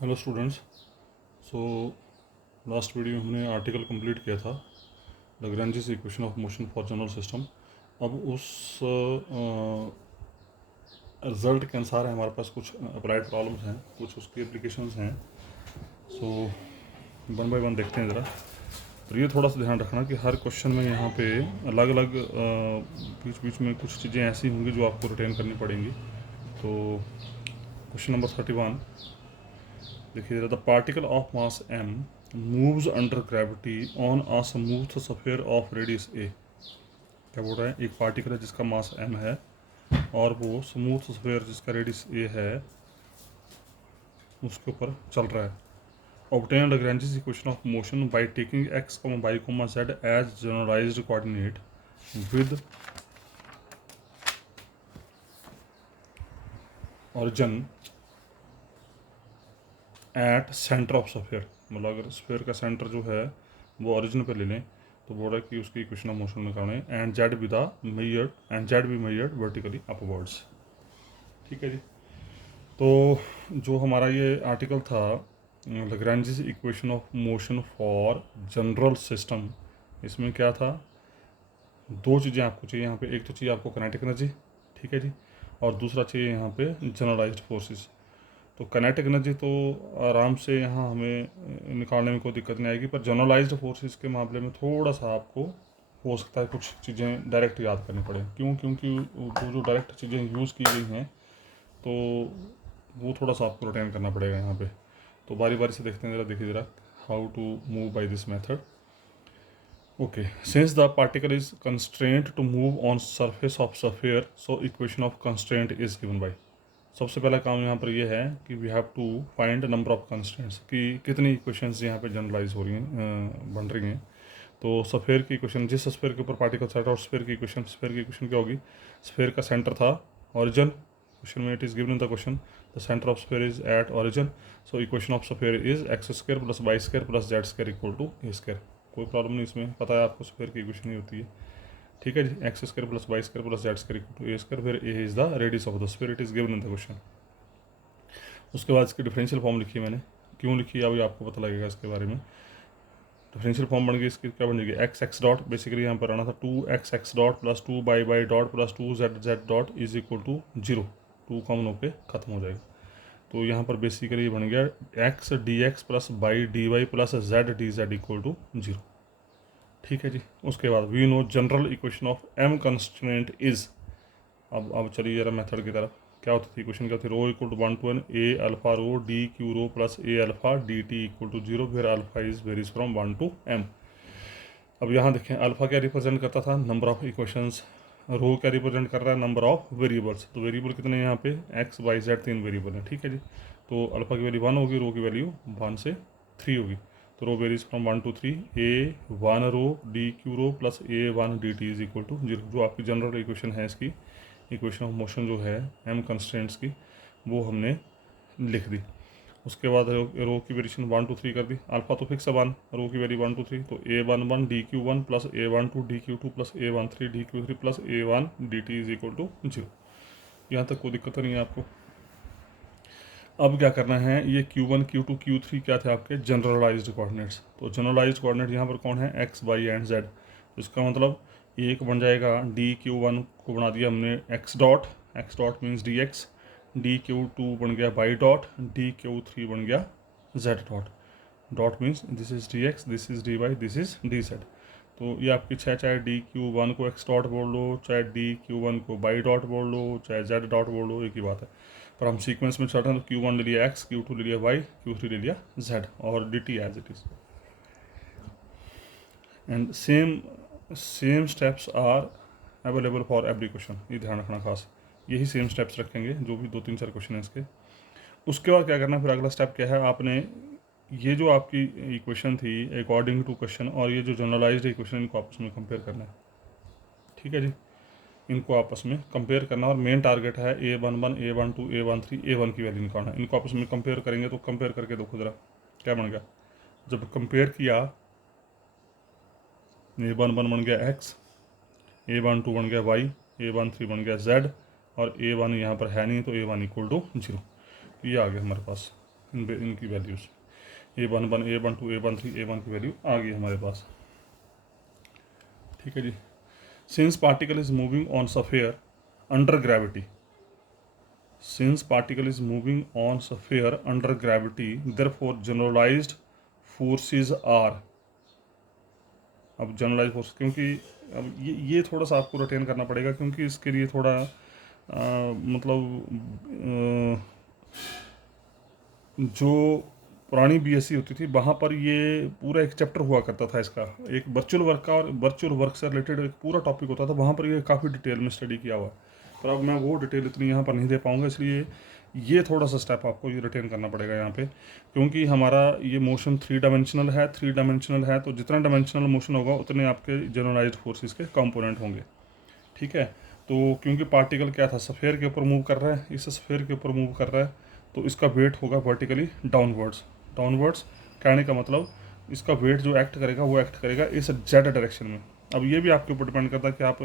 Hello students. So last video में हमने article complete किया था Lagrange's equation of motion for general system. अब उस रिजल्ट के अनुसार हमारे पास कुछ अप्लाइड प्रॉब्लम्स हैं, कुछ उसकी एप्लीकेशंस हैं। सो वन बाय वन देखते हैं ज़रा। तो ये थोड़ा सा ध्यान रखना कि हर क्वेश्चन में यहाँ पे अलग अलग बीच बीच में कुछ चीज़ें ऐसी होंगी जो आपको रिटेन करनी पड़ेंगी। तो क्वेश्चन नंबर 31 देखिए, the particle of mass m moves under gravity on a smooth sphere of radius a। क्या बोल रहा है? एक पार्टिकल है जिसका मास m है और वो स्मूथ स्फीयर जिसका रेडियस a है उसके ऊपर चल रहा है। Obtain Lagrange's equation of motion by taking x, y, z as generalised coordinate with origin at centre of sphere. मतलब अगर स्फीयर का सेंटर जो है वो ओरिजिन पे ले लें तो बोल रहा है कि उसकी इक्वेशन ऑफ मोशन निकालना है। And Z be the measured and Z be measured vertically upwards. ठीक है जी। तो जो हमारा ये आर्टिकल था Lagrange's equation of motion for general system, इसमें क्या था? दो चीज़ें आपको चाहिए यहाँ पे। एक तो चाहिए आपको काइनेटिक एनर्जी, ठीक है जी, और दूसरा चाहिए यहाँ पे जनरलाइज्ड फोर्सेस। तो काइनेटिक एनर्जी तो आराम से यहाँ हमें निकालने में कोई दिक्कत नहीं आएगी, पर जनरलाइज्ड फोर्सेस के मामले में थोड़ा सा आपको हो सकता है कुछ चीज़ें डायरेक्ट याद करनी पड़े। क्यों? क्योंकि वो जो डायरेक्ट चीज़ें यूज़ की गई हैं तो वो थोड़ा सा आपको रिटेन करना पड़ेगा यहाँ पे। तो बारी बारी से देखते हैं ज़रा। देखिए ज़रा, how to move by this method. Okay, since the particle is constraint to move on surface of sphere, so equation of constraint is given by. सबसे पहला काम यहाँ पर ये है कि we have to find number of constants, कि कितनी इक्वेशंस यहाँ पे जनरलाइज हो रही हैं, बन रही हैं। तो स्फीयर की इक्वेशन, जिस स्फीयर के ऊपर पार्टिकल सेट और स्फीयर की इक्वेशन क्या होगी? स्फीयर का सेंटर था ओरिजिन। क्वेश्चन में it is given in the question the centre of sphere is at origin. So equation of sphere is x square plus Y square plus Z square equal to A square. कोई problem नहीं इसमें, पता है आपको sphere की equation ही होती है। ठीक है जी, X square plus Y square plus Z square equal to A square, फिर A is the radius of the sphere, it is given in the question. उसके बाद इसकी डिफरेंशियल फॉर्म लिखी है मैंने। क्यों लिखी है अभी आपको पता लगेगा इसके बारे में। डिफरेंशियल फॉर्म बन गई इसकी, क्या बन जाएगी? एक्स एक्स डॉट, बेसिकली यहाँ पर आना था 2x dot plus 2y dot plus 2z dot is equal to 0। 2 common होकर खत्म हो जाएगा। तो यहाँ पर बेसिकली बन गया x d x plus y d y plus z d z equal to 0। ठीक है जी। उसके बाद we know general equation of m constant is. अब चलिए जरा मेथड की तरफ। क्या होती थी इक्वेशन? क्या होती? Rho equal to 1 to n a alpha rho D Q rho plus a alpha D T equal to 0, फिर alpha is varies from 1 to m। अब यहाँ देखें, अल्फा क्या रिप्रेजेंट करता था? Number of equations. रो क्या रिप्रेजेंट कर रहा है? Number of variables. तो वेरिएबल कितने हैं यहाँ पे? एक्स वाई जेड, 3 वेरिएबल हैं। ठीक है जी। तो अल्फा की वैल्यू 1 होगी, रो की वैल्यू 1 से 3 होगी। तो rho varies from 1 to 3, a1 rho D Q rho plus a1 D T is equal to 0। जो आपकी जनरल इक्वेशन है इसकी, इक्वेशन ऑफ मोशन जो है m कंस्टेंट्स की, वो हमने लिख दी। उसके बाद रो की वेरिएशन 1 to 3 कर दी। अल्फा तो फिक्स है 1, रो की वैल्यू 1 to 3, तो a11 d q 1 plus a12 d q 2 plus a13 d q 3 plus a1 D T is equal to 0। यहाँ तक कोई दिक्कत नहीं है आपको। अब क्या करना है? ये Q1 Q2 Q3 क्या थे आपके? Generalised coordinates. तो जनरलाइज्ड कोऑर्डिनेट यहाँ पर कौन है? X y and z. इसका मतलब एक बन जाएगा DQ1 को बना दिया हमने x dot means d x, DQ2 बन गया वाई डॉट, DQ3 बन गया z dot. Dot means this is d x, this is d y, this is d z. तो ये आपकी चाहे DQ1 को एक्स डॉट बोल लो, चाहे DQ1 को वाई डॉट बोल लो, चाहे जेड डॉट बोल लो, एक ही बात है। पर हम सीक्वेंस में चल रहे हैं तो Q1 ले लिया एक्स, Q2 ले लिया वाई, Q3 ले लिया जेड, और d t as it is. And same steps are available for every question. ये ध्यान रखना खास, यही सेम स्टेप्स रखेंगे जो भी 2 3 4 क्वेश्चन हैं इसके। उसके बाद क्या करना? फिर अगला स्टेप क्या है? आपने ये जो आपकी इक्वेशन थी अकॉर्डिंग टू क्वेश्चन और ये जो जनरलाइज्ड इक्वेशन, इनको आपस में कंपेयर करना है। ठीक है जी। इनको आपस में कंपेयर करना, और मेन टारगेट है A11 A12 A13 A1 की वैल्यू निकालना है। इनको आपस में कंपेयर करेंगे तो कंपेयर करके देखो ज़रा क्या बन गया। जब कंपेयर किया, A11 बन गया x, A12 बन गया y, A13 बन गया z, और A1 यहाँ पर है नहीं तो A1 इक्वल टू 0। ये आ गया हमारे पास। इनकी values A11 A12 A13 A1 की वैल्यू आ गई हमारे पास। ठीक है जी। Since particle is moving on sphere under gravity, since particle is moving on sphere under gravity therefore generalized forces are, अब जनरलाइज फोर्स क्योंकि अब ये थोड़ा सा आपको रिटेन करना पड़ेगा क्योंकि इसके लिए थोड़ा मतलब जो पुरानी बीएससी होती थी वहाँ पर ये पूरा एक चैप्टर हुआ करता था इसका, एक वर्चुअल वर्क का और वर्चुअल वर्क से रिलेटेड एक पूरा टॉपिक होता था, वहाँ पर ये काफ़ी डिटेल में स्टडी किया हुआ है। पर अब मैं वो डिटेल इतनी यहाँ पर नहीं दे पाऊँगा, इसलिए ये थोड़ा सा स्टेप आपको ये रिटेन करना पड़ेगा यहाँ पे, क्योंकि हमारा ये मोशन 3 डायमेंशनल है। 3 डायमेंशनल है तो जितना डायमेंशनल मोशन होगा उतने आपके जनरलाइज्ड फोर्सेस के कंपोनेंट होंगे। ठीक है, तो क्योंकि पार्टिकल क्या था, स्फीयर के ऊपर मूव कर रहा है, इस स्फीयर के ऊपर मूव कर रहा है तो इसका वेट होगा वर्टिकली डाउनवर्ड्स। डाउनवर्ड्स कहने का मतलब इसका वेट जो एक्ट करेगा वो एक्ट करेगा इस जेड डायरेक्शन में। अब ये भी आपके ऊपर डिपेंड करता है कि आप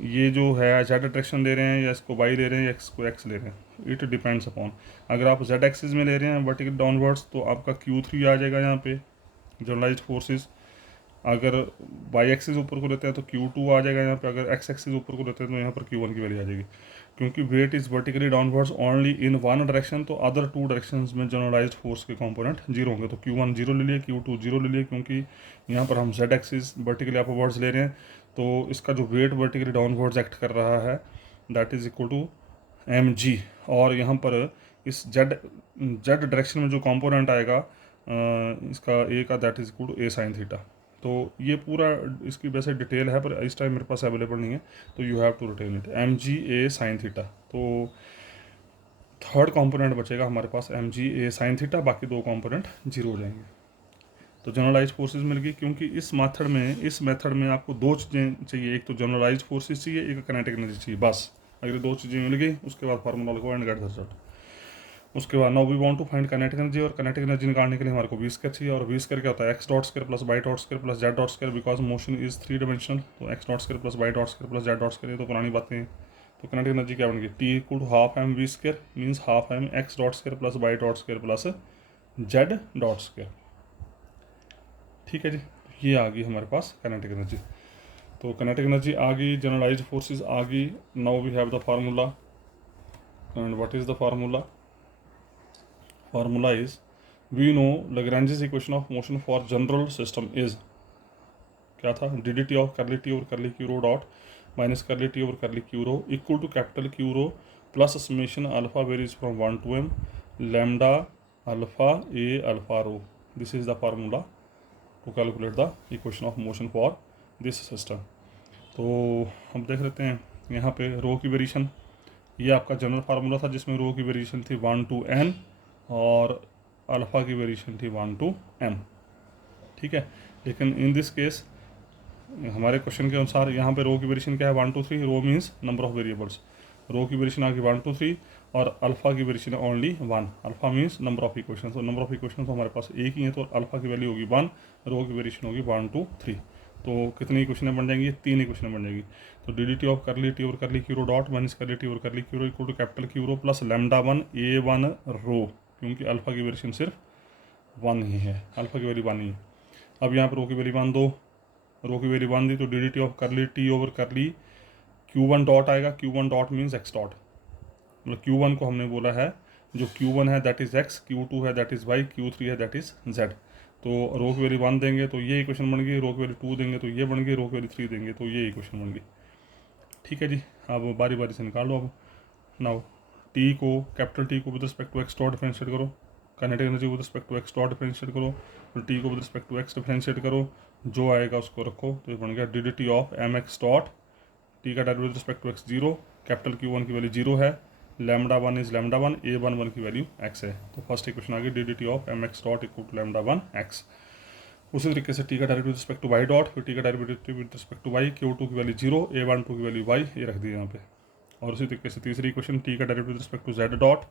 ये जो है जेड डायरेक्शन ले रहे हैं या इसको वाई ले रहे हैं या इसको एक्स ले रहे हैं, इट डिपेंड्स अपॉन। अगर आप जेड एक्सिस में ले रहे हैं वर्टिकल डाउनवर्ड्स तो आपका Q3 आ जाएगा यहाँ पे जनरलाइज्ड फोर्सेस। अगर वाई एक्सिस ऊपर को लेते हैं तो Q2 आ जाएगा यहाँ पे। अगर एक्स एक्सिस ऊपर को लेते हैं तो यहाँ पर Q1 की वैल्यू आ जाएगी। क्योंकि weight is vertically downwards only in one direction तो अदर 2 डायरेक्शंस में जनरलाइज्ड फोर्स के कंपोनेंट जीरो होंगे। तो Q1 जीरो ले लिए, Q2 जीरो ले लिए, क्योंकि यहाँ पर हम जेड एक्सिस वर्टिकली अपवर्ड्स ले रहे हैं तो इसका जो वेट वर्टिकली डाउनवर्ड्स एक्ट कर रहा है that is equal to mg। और यहाँ पर इस जेड डायरेक्शन में जो कंपोनेंट आएगा इसका ए का that is equal to a sin theta. तो ये पूरा इसकी वैसे डिटेल है पर इस टाइम मेरे पास अवेलेबल नहीं है, तो you have to retain it mg a sin theta. तो थर्ड कंपोनेंट बचेगा हमारे पास mg a sin थीटा, बाकी 2 कंपोनेंट जीरो हो जाएंगे। तो जनरलाइज फोर्सेस मिल गई, क्योंकि इस मेथड में आपको 2 चीज़ें चाहिए, एक तो जनरलाइज फोर्सेस चाहिए, एक किनेटिक एनर्जी चाहिए, बस। अगर 2 चीज़ें मिल गई उसके बाद फार्मूला लगाओ एंड गेट द रिजल्ट। उसके बाद now we want to find kinetic energy, और काइनेटिक एनर्जी निकालने के लिए हमारे को वी स्क्वायर चाहिए, और वी स्क्वायर क्या होता है X dot square plus Y dot square plus Z dot square, because motion is 3 dimensional. तो X dot square plus Y dot square plus Z dot square, ये तो पुरानी बातें हैं। तो काइनेटिक एनर्जी क्या बन गई, T equal to half m v square means half m x dot square plus Y dot square plus Z dot square. ठीक है जी, ये आ गई हमारे पास काइनेटिक एनर्जी। तो काइनेटिक एनर्जी आ गई, जनरलाइज्ड फोर्सेस आ गई। Now we have the formula, and what is the formula? Formula is, we know Lagrange's equation of motion for general system is क्या था, dt of curly t over curly q rho dot minus curly t over curly q rho equal to capital Q rho plus summation alpha varies from 1 to m lambda alpha a alpha rho. This is the formula to calculate the equation of motion for this system. तो हम देख लेते हैं यहाँ पे रो की variation, ये आपका जनरल फार्मूला था जिसमें रो की वेरिएशन थी 1 to n और अल्फ़ा की वेरिएशन थी 1 to m। ठीक है, लेकिन इन दिस केस हमारे क्वेश्चन के अनुसार यहाँ पे रो की वेरिएशन क्या है 1 to 3, rho means number of variables, rho की वेरिएशन आ गई 1 to 3 और अल्फ़ा की वेरिएशन है only 1। Alpha means number of equation, तो नंबर ऑफ इक्वेशन तो हमारे पास एक ही है, तो अल्फ़ा की वैल्यू होगी 1, रो की वेरिएशन होगी 1 to 3। तो कितनी इक्वेशन बन जाएंगी, 3 इक्वेशन बन जाएगी। तो d D T of curly t और curly q rho dot minus curly t और curly q rho equal to capital q rho plus lambda 1 A1 rho, क्योंकि अल्फ़ा की वेरिएशन सिर्फ 1 ही है, अल्फ़ा की वैल्यू 1 ही है। अब यहाँ पर रो की वैल्यू 1 दो, रो की वैल्यू 1 दी तो d D T of curly t over करली Q1 डॉट आएगा, Q1 dot means x dot, मतलब Q1 को हमने बोला है जो Q1 है दैट इज़ एक्स, Q2 है दैट इज़ वाई, Q3 है दैट इज़ जेड। तो रो की वैल्यू 1 देंगे तो ये इक्वेशन बन गई, रो की वैल्यू 2 देंगे तो ये बन गई, रो की वैल्यू 3 देंगे तो ये इक्वेशन बन गई। ठीक है जी, अब बारी बारी से निकाल लो। अब नाउ टी को कैपिटल टी को with respect to X dot differentiate करो, kinetic energy with respect to X dot differentiate करो, फिर टी को with respect to X differentiate करो, जो आएगा उसको रखो, तो ये बन गया D D T of M x dot, T का derivative with respect to X 0, capital Q1 की वैल्यू 0 है, लैम्डा 1 इज लैम्डा 1, A11 की वैल्यू x है। तो फर्स्ट इक्वेशन आ गई d D T of M x dot equal to lambda 1 x। उसी तरीके से टी का derivative with respect to y dot, फिर टी का derivative with respect to y, Q2 की वैल्यू 0, A12 की वैल्यू y, ये रख दी यहाँ पे। और उसी तरीके से तीसरी इक्वेशन टी का derivative with respect to Z dot,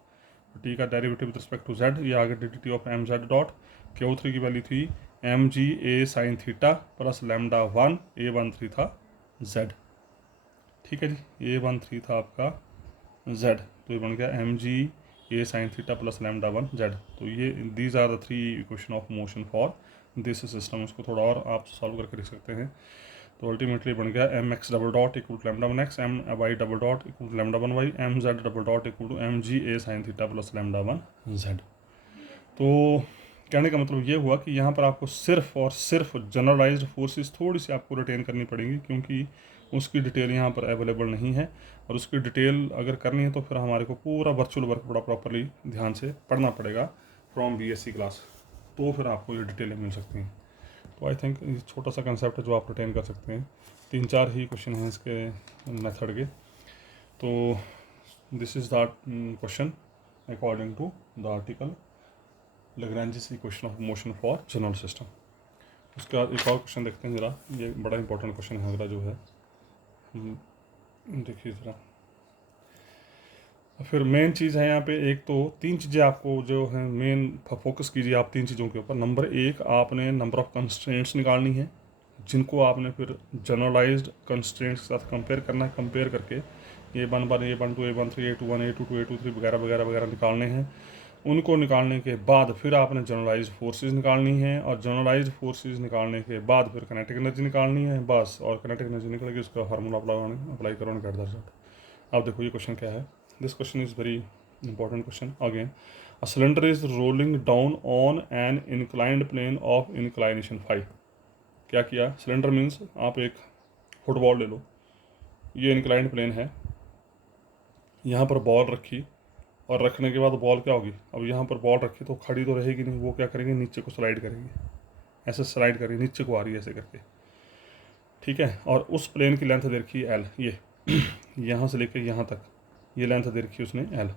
T का derivative with respect to Z, ये आगे D D T of M Z dot, Q3 की वैल्यू थी mg a sin theta plus lambda 1, A13 था z। ठीक है जी, A13 था आपका z, तो ये बन गया mg A sine theta plus lambda 1 Z. तो ये these are the 3 equation of motion for this system. इसको थोड़ा और आप सॉल्व करके लिख सकते हैं। तो अल्टीमेटली बन गया m x double dot equal to lambda 1 x, m y double dot equal to lambda 1 y, m z double dot equal to m g a sine theta plus lambda 1 Z. तो कहने का मतलब ये हुआ कि यहाँ पर आपको सिर्फ और सिर्फ जनरलाइज्ड फोर्सेस थोड़ी सी आपको रिटेन करनी पड़ेंगी, क्योंकि उसकी डिटेल यहाँ पर अवेलेबल नहीं है। और उसकी डिटेल अगर करनी है तो फिर हमारे को पूरा वर्चुअल वर्क बड़ा प्रॉपरली ध्यान से पढ़ना पड़ेगा फ्रॉम बीएससी क्लास, तो फिर आपको ये डिटेलें मिल सकती हैं। तो आई थिंक ये छोटा सा कंसेप्ट है जो आप रिटेन कर सकते हैं। 3-4 ही क्वेश्चन हैं इसके मेथड के। तो this is the question according to the article Lagrange's equation of motion for general system. उसके बाद एक और क्वेश्चन देखते हैं ज़रा, ये बड़ा इंपॉर्टेंट क्वेश्चन है ज़रा जो है, देखिए ज़रा। फिर मेन चीज़ है यहाँ पे, एक तो 3 चीज़ें आपको जो है मेन फोकस कीजिए आप 3 चीज़ों के ऊपर। नंबर 1, आपने नंबर ऑफ कंस्ट्रेंट्स निकालनी है, जिनको आपने फिर जनरलाइज्ड कंस्ट्रेंट्स के साथ कंपेयर करना है। कंपेयर करके A1 A1 2 A1 3 A21 A2 2 A2 3 वगैरह वगैरह वगैरह निकालने हैं। उनको निकालने के बाद फिर आपने जनरलाइज्ड फोर्सेस निकालनी है, और जनरलाइज्ड फोर्सेस निकालने के बाद फिर किनेटिक एनर्जी निकालनी है बस। और किनेटिक एनर्जी निकल के उसका फार्मूला अप्लाई करो गेट द रिजल्ट। अब देखो ये क्वेश्चन क्या है। This question is very important question again. A cylinder is rolling down on an inclined plane of inclination 5। क्या किया, सिलेंडर मीन्स आप एक फुटबॉल ले लो, ये इंक्लाइंड प्लेन है, यहाँ पर बॉल रखी, और रखने के बाद बॉल क्या होगी, अब यहाँ पर बॉल रखी तो खड़ी तो रहेगी नहीं, वो क्या करेंगे नीचे को स्लाइड करेंगे, ऐसे स्लाइड करेंगे, नीचे को आ रही है ऐसे करके, ठीक है। और उस प्लेन की लेंथ दे रखी है एल, ये यहाँ से लेकर यहाँ तक ये लेंथ दे रखी है उसने एल,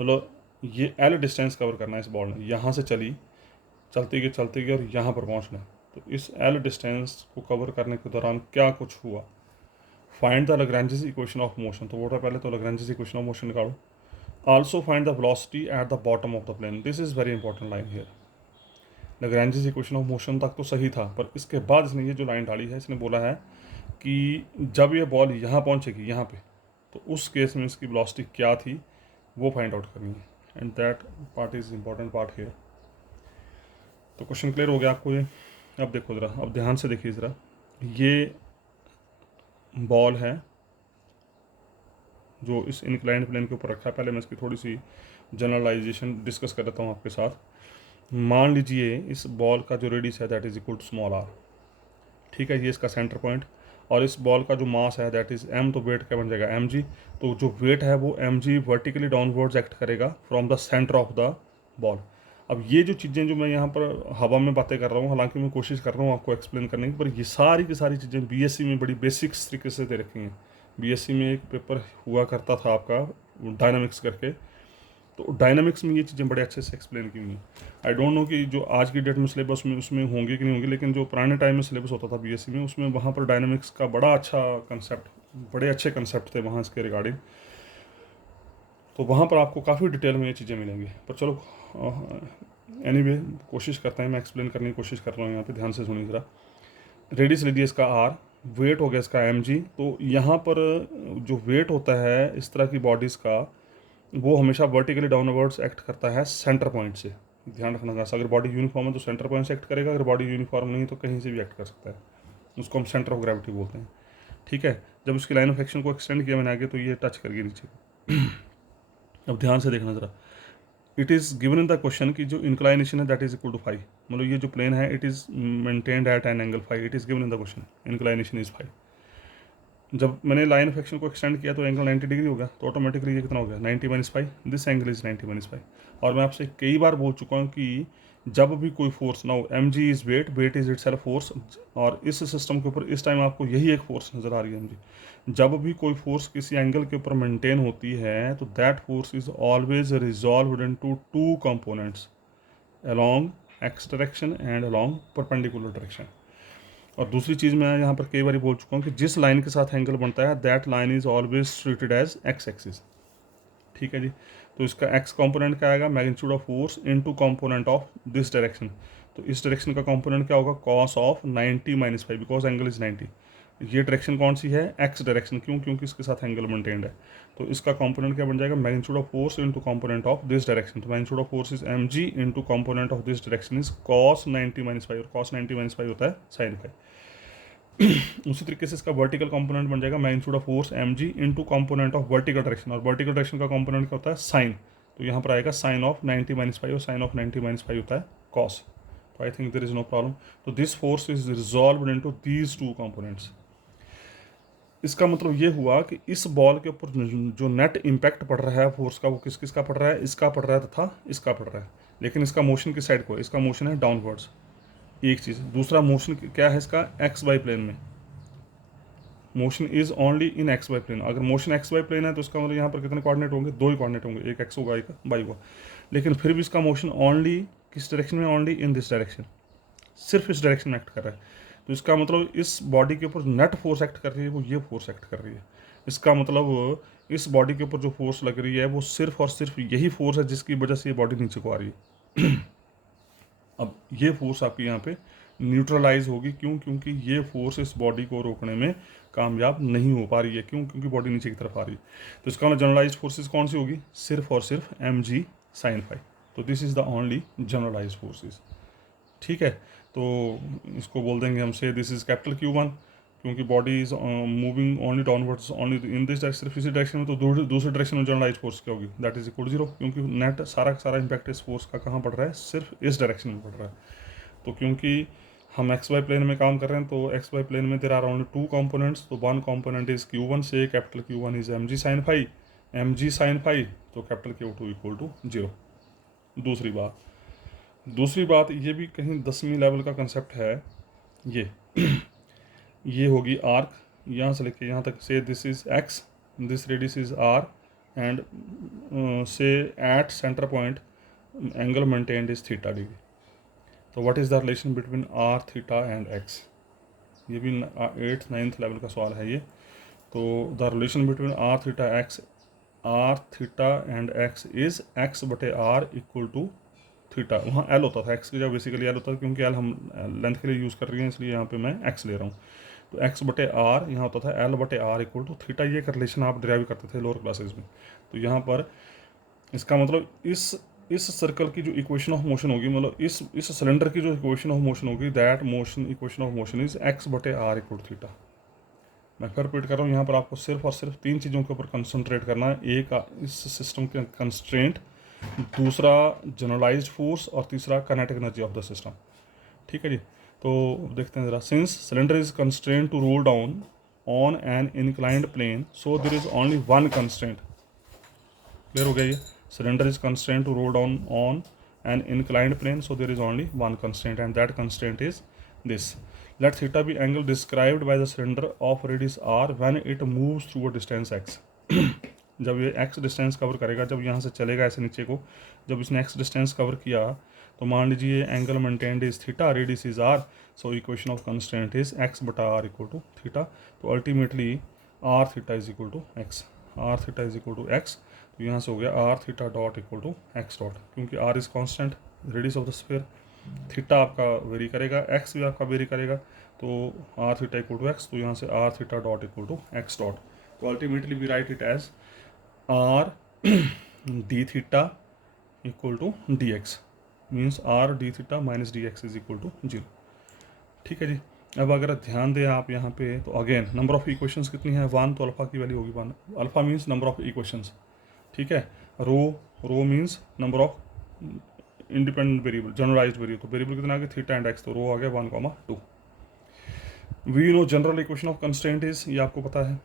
मतलब ये एल डिस्टेंस कवर करना है इस बॉल ने। यहाँ से चलती गई और यहाँ पर पहुँचना है। तो इस एल डिस्टेंस को कवर करने के दौरान क्या कुछ हुआ, find the Lagrange's equation of motion. तो बोल रहा पहले तो लैग्रेंजेस इक्वेशन ऑफ मोशन निकालो। Also find the velocity at the bottom of the plane. This is very important line here. Lagrange's equation of motion तक तो सही था, पर इसके बाद इसने ये जो लाइन डाली है, इसने बोला है कि जब ये बॉल यहाँ पहुँचेगी यहाँ पे, तो उस केस में इसकी वेलोसिटी क्या थी वो फाइंड आउट करनी है, and that part is important part here. तो क्वेश्चन क्लियर हो गया आपको ये। अब देखो ज़रा, अब ध्यान से देखिए ज़रा, ये बॉल है जो इस इंक्लाइंड प्लेन के ऊपर रखा है। पहले मैं इसकी थोड़ी सी जनरलाइजेशन डिस्कस कर लेता हूँ आपके साथ। मान लीजिए इस बॉल का जो रेडियस है that is equal to small r, ठीक है, ये इसका सेंटर पॉइंट, और इस बॉल का जो मास है दैट इज़ एम, तो वेट क्या बन जाएगा एम जी। तो जो वेट है वो M G vertically downwards act करेगा from the centre of the ball. अब ये जो चीज़ें जो मैं यहाँ पर हवा में बातें कर रहा हूँ, हालांकि मैं कोशिश कर रहा हूँ आपको एक्सप्लेन करने की, पर ये सारी की सारी चीज़ें बीएससी में बड़ी बेसिक्स तरीके से दे रखी हैं। बीएससी में एक पेपर हुआ करता था आपका डायनामिक्स करके, तो डायनामिक्स में ये चीज़ें बड़े अच्छे से एक्सप्लेन की हुई हैं। आई डोंट नो कि जो आज की डेट में सिलेबस में उसमें होंगे कि नहीं होंगे, लेकिन जो पुराने टाइम में सिलेबस होता था बीएससी में, उसमें वहाँ पर डायनामिक्स का बड़ा अच्छा कंसेप्ट, बड़े अच्छे कंसेप्ट थे वहाँ इसके रिगार्डिंग। तो वहाँ पर आपको काफ़ी डिटेल में ये चीज़ें मिलेंगी। पर चलो एनीवे कोशिश करते हैं, मैं एक्सप्लेन करने की कोशिश कर रहा हूँ यहाँ पे, ध्यान से सुनिए ज़रा। रेडियस ले लिया इसका आर, वेट हो गया इसका एम जी। तो यहाँ पर जो वेट होता है इस तरह की बॉडीज़ का, वो हमेशा वर्टिकली डाउनवर्ड्स एक्ट करता है सेंटर पॉइंट से। ध्यान रखना था, अगर बॉडी यूनिफॉर्म है तो सेंटर पॉइंट से एक्ट करेगा, अगर बॉडी यूनिफॉर्म नहीं तो कहीं से भी एक्ट कर सकता है, उसको हम सेंटर ऑफ ग्रेविटी बोलते हैं, ठीक है। जब उसकी लाइन ऑफ एक्शन को एक्सटेंड किया मैंने आगे, तो ये टच कर गई नीचे। अब ध्यान से देखना ज़रा, it is given in the question कि जो इंक्लाइनेशन है दैट इज इक्वल टू 5, मतलब ये जो प्लेन है it is maintained eight an angle 5, it is given in the question inclination is 5। जब मैंने लाइन ऑफ एक्शन को एक्सटेंड किया तो एंगल 90 डिग्री हो गया, तो ऑटोमेटिकली ये कितना हो गया 90 - 5, दिस एंगल इज़ 90 - 5। और मैं आपसे कई बार बोल चुका हूँ कि जब भी कोई फोर्स ना हो, m g is weight, weight is itself force, और इस सिस्टम के ऊपर इस टाइम आपको यही एक फोर्स नज़र आ रही है एम जी। जब भी कोई फोर्स किसी एंगल के ऊपर मेंटेन होती है तो that force is always resolved into 2 components, along x direction and along perpendicular direction. और दूसरी चीज़ मैं यहाँ पर कई बार बोल चुका हूँ कि जिस लाइन के साथ एंगल बनता है that line is always treated as x axis, ठीक है जी। तो इसका एक्स कंपोनेंट क्या आएगा, magnitude of force into component of this direction. तो इस डायरेक्शन का कंपोनेंट क्या होगा, cos of 90 - 5, because angle is 90। ये डायरेक्शन कौन सी है, एक्स डायरेक्शन, क्यों, क्योंकि इसके साथ एंगल मेंटेन्ड है। तो इसका कंपोनेंट क्या बन जाएगा, magnitude of force into component of this direction. तो magnitude of force is mg into component of this direction is cos 90 - 5, और cos 90 - 5 होता है sin 5। उसी तरीके से इसका वर्टिकल कंपोनेंट बन जाएगा magnitude of force mg into component of vertical direction, और वर्टिकल डायरेक्शन का कंपोनेंट क्या होता है, साइन। तो यहाँ पर आएगा साइन ऑफ 90 - 5, और साइन ऑफ 90 - 5 होता है cos। तो I think there is no problem. तो this force is resolved into these two components. इसका मतलब ये हुआ कि इस बॉल के ऊपर जो नेट इम्पैक्ट पड़ रहा है फोर्स का, वो किस किस का पड़ रहा है, इसका पड़ रहा है तथा इसका पड़ रहा है। लेकिन इसका मोशन किस साइड को है, इसका मोशन है डाउनवर्ड्स, एक चीज़। दूसरा मोशन क्या है इसका, एक्स वाई प्लेन में। Motion is only in x y plane. अगर मोशन एक्स वाई प्लेन है तो इसका मतलब यहाँ पर कितने कोऑर्डिनेट होंगे, दो ही कोऑर्डिनेट होंगे, एक एक्स होगा एक वाई होगा। लेकिन फिर भी इसका मोशन ओनली किस डायरेक्शन में, ओनली इन दिस डायरेक्शन, सिर्फ इस डायरेक्शन में एक्ट कर रहा है। तो इसका मतलब इस बॉडी के ऊपर नेट फोर्स एक्ट कर रही है, वो ये फोर्स एक्ट कर रही है। इसका मतलब इस बॉडी के ऊपर जो फोर्स लग रही है वो सिर्फ और सिर्फ यही फोर्स है जिसकी वजह से ये बॉडी नीचे को आ रही है। अब ये फोर्स आपकी यहाँ पे न्यूट्रलाइज होगी, क्यों, क्योंकि ये फोर्स इस बॉडी को रोकने में कामयाब नहीं हो पा रही है, क्यों, क्योंकि बॉडी नीचे की तरफ आ रही है। तो इसका मतलब जनरलाइज फोर्सेस कौन सी होगी, सिर्फ और सिर्फ mg sin phi। तो this is the only generalise forces. ठीक है, तो इसको बोल देंगे हमसे दिस इज कैपिटल Q1, क्योंकि body is moving only downwards only in this direction, सिर्फ इसी डायरेक्शन में। तो दूसरे डायरेक्शन में जनरलाइज फोर्स क्या होगी, दैट इज इक्वल 0, क्योंकि नेट सारा सारा इम्पैक्ट इस फोर्स का कहाँ पड़ रहा है, सिर्फ इस डायरेक्शन में पड़ रहा है। तो क्योंकि हम एक्स वाई प्लेन में काम कर रहे हैं, तो एक्स वाई प्लेन में there are only two components. तो वन कंपोनेंट इज Q1, से capital Q1 is mg sin phi, mg sin phi, तो कैपिटल Q2 इक्वल टू 0। दूसरी बात ये भी कहीं 10वीं लेवल का कंसेप्ट है, ये होगी आर्क, यहाँ से लेके यहाँ तक, say this is x, this radius is r, and say at centre point angle maintained is theta degree. तो what is the relation between r, theta and x, ये भी 8th 9th लेवल का सवाल है ये। तो the relation between r, theta, x, r, theta and x is x बटे r equal to theta. वहाँ l होता था, x की जगह बेसिकली l होता था, क्योंकि l हम लेंथ के लिए यूज़ कर रही हैं, इसलिए यहाँ पे मैं x ले रहा हूँ। तो x बटे r यहाँ होता था l बटे r इक्वल टू थीटा। ये एक रिलेशन आप ड्राइव करते थे लोअर क्लासेज में। तो यहाँ पर इसका मतलब इस सर्कल की जो इक्वेशन ऑफ मोशन होगी, मतलब इस सिलेंडर की जो इक्वेशन ऑफ मोशन होगी, that motion equation of motion is x बटे r इक्वल टू थीटा। मैं फिर रिपीट कर रहा हूँ, यहाँ पर आपको सिर्फ और सिर्फ तीन चीज़ों के ऊपर कंसंट्रेट करना है। एक इस सिस्टम के कंस्ट्रेंट, दूसरा जनरलाइज्ड फोर्स, और तीसरा kinetic energy of the system. ठीक है जी, तो देखते हैं ज़रा। Since cylinder is constraint to roll down on an inclined plane, so there is only one constraint. Clear हो गया ये, cylinder is constrained to roll down on an inclined plane, so there is only one constraint, and that constraint is this. Let theta be angle described by the cylinder of radius r when it moves through a distance x. जब ये x distance cover करेगा, जब यहाँ से चलेगा ऐसे नीचे को, जब इसने x डिस्टेंस कवर किया, तो मान लीजिए angle maintained is theta, radius is r, so equation of constraint is x बटा r इक्वल टू थीटा। तो ultimately r theta is equal to x, r theta is equal to x। तो यहाँ से हो गया r theta dot equal to x dot, क्योंकि r is constant, radius of the sphere, theta आपका vary करेगा, x भी आपका वेरी करेगा, तो r theta equal to x। तो यहाँ से r theta dot equal to x dot. तो ultimately we write it as r d theta equal to dx, means r d theta minus dx is equal to 0। ठीक है जी, अब अगर ध्यान दें आप यहाँ पे, तो अगेन नंबर ऑफ इक्वेशंस कितनी है, 1, तो अल्फा की वैल्यू होगी 1। Alpha means number of equations, ठीक है। Rho means number of independent variable, generalised variable. तो वेरिएबल कितना आ गया, थीटा एंड एक्स, तो रो आ गया 1, 2। We know general equation of constraint is, ये आपको पता है,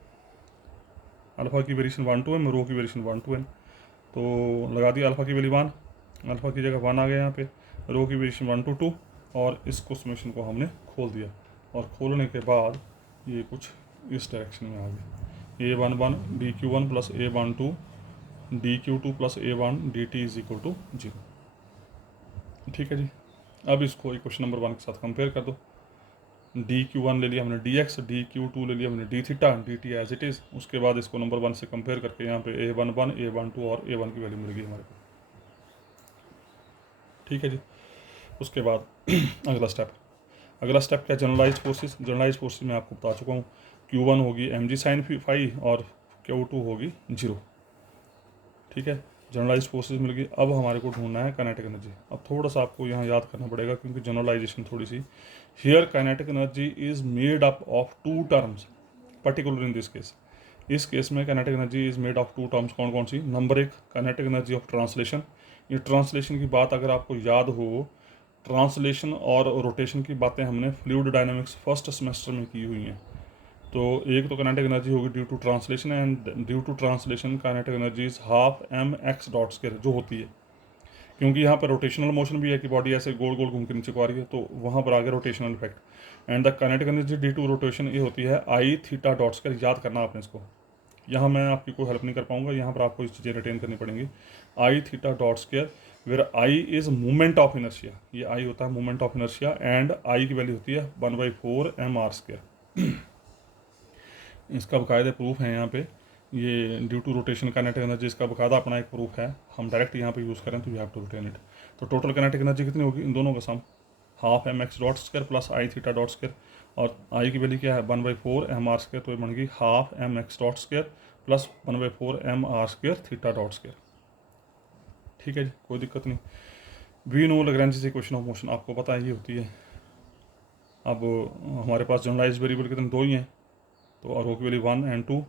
अल्फा की वेरिएशन 1 to m, रो की वेरिएशन 1 to n। तो लगा दिया अल्फा की वैल्यू 1, अल्फा की जगह 1 आ गया यहाँ पे, रो की वेरिएशन 1 to 2, और इसको समेशन को हमने खोल दिया, और खोलने के बाद ये कुछ इस डायरेक्शन में आ गया, a11 dq1 plus a12 dq2 plus a1 dt is equal to 0। ठीक है जी, अब इसको इक्वेशन नंबर 1 के साथ कंपेयर कर दो। dq1 ले लिया हमने dx, dq2 ले लिया हमने d theta, dt as it is. उसके बाद इसको नंबर 1 से कंपेयर करके यहाँ पे a11 a12 और a1 की वैल्यू मिल गई हमारे को। ठीक है जी, उसके बाद अगला स्टेप क्या, जनरलाइज फोर्सेस। जनरलाइज फोर्सेस मैं आपको बता चुका हूँ, Q1 होगी mg sin फाई और Q2 होगी 0। ठीक है, जनरलाइज फोर्सेस मिल गई। अब हमारे को ढूंढना है काइनेटिक एनर्जी। अब थोड़ा सा आपको यहाँ याद करना पड़ेगा क्योंकि जनरलाइजेशन थोड़ी सी, here kinetic energy is made up of two terms particular in this case. इस केस में kinetic energy is made of two terms. कौन कौन सी? Number 1 kinetic energy of translation. ये ट्रांसलेशन की बात अगर आपको याद हो, ट्रांसलेशन और रोटेशन की बातें हमने फ्लूइड डायनामिक्स फर्स्ट सेमेस्टर में की हुई हैं। तो एक तो काइनेटिक एनर्जी होगी due to translation, and due to translation kinetic energy is half mx dot square जो होती है, क्योंकि यहाँ पर रोटेशनल मोशन भी है कि बॉडी ऐसे गोल गोल घूम के नीचे को आ रही है, तो वहाँ पर आ गया rotational effect. And the kinetic energy due to rotation ये होती है आई थीटा डॉट स्क्वायर। याद करना आपने इसको, यहाँ मैं आपकी कोई हेल्प नहीं कर पाऊंगा, यहाँ पर आपको इस चीज़ें रिटेन करनी पड़ेंगी। I theta dot square where I is movement of inertia, ये आई होता है movement of inertia, and I की वैल्यू होती है 1/4 mr स्क्वायर। इसका बाकायदा प्रूफ है यहाँ पे, ये due to rotation kinetic energy, इसका बाकायदा अपना एक प्रूफ है। हम डायरेक्ट यहाँ पे यूज़ करें तो you have to retain it. तो टोटल काइनेटिक एनर्जी कितनी होगी? इन दोनों का sum half mx dot square plus I theta dot square, और आई की वैल्यू क्या है 1/4 mr स्क्वायर, तो ये बन गई half mx dot square plus 1/4 mr square theta dot square. ठीक है जी, कोई दिक्कत नहीं। We know Lagrange equation of motion, आपको पता है ये होती है। अब हमारे पास जनरलाइज वेरिएबल कितने? 2 ही हैं, तो और की वैल्यू 1 and 2,